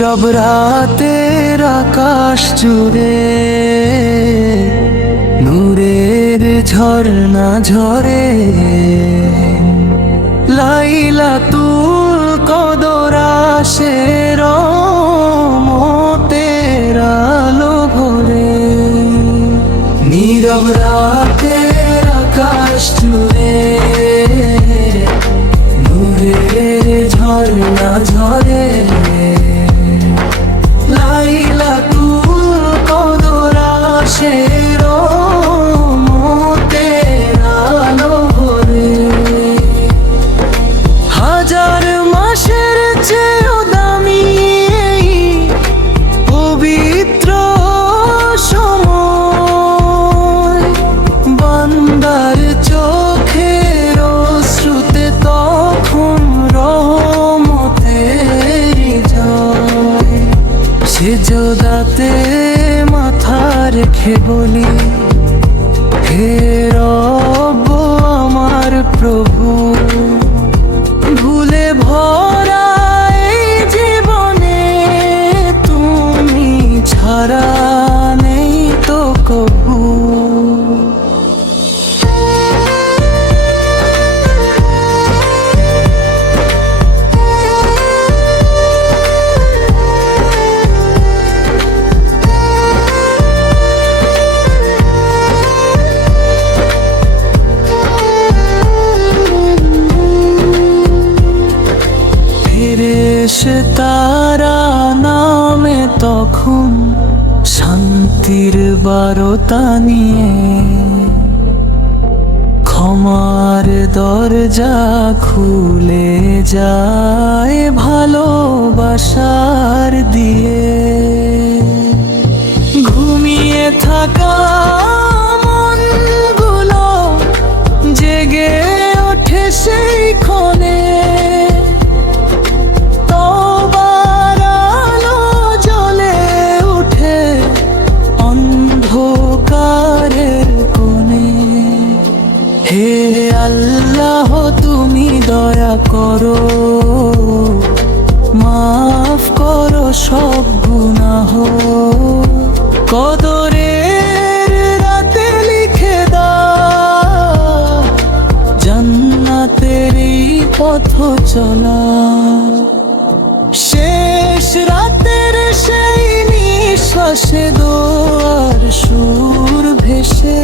নীরব রাতের আকাশ জুড়ে নূরের ঝর্ণা ঝরে, লাইলাতুল কদর আসে রহমতের আলো ভরে। নীরব রাতের আকাশ জুড়ে নূরের ঝর্ণা ঝরে, লাইলাতুল কদর আসে রহমতের আলো ভরে। হাজার মাসের চেয়েও দামি এই পবিত্র সময়, বান্দার চোখের অশ্রুতে তখন রহমতের জয়। সেজদাতে মাথা রেখে বলি, হে রব আমার প্রভু, ভুলে ভরা এই জীবনে তুমি ছাড়া নেই তো কবু। তারা নামে তখন শান্তির বারতা নিয়ে, ক্ষমার দরজা খুলে যায় ভালোবাসার দিয়ে। ঘুমিয়ে থাকা মনগুলো জেগে ওঠে সেই ক্ষণে, হে আল্লাহ তুমি দয়া করো, মাফ করো সব গুনাহ, কদরের রাতে লিখে দাও জান্নাতের এই পথ চলা। শেষ রাতের সেই নিঃশ্বাসে দোয়ার সুর ভেসে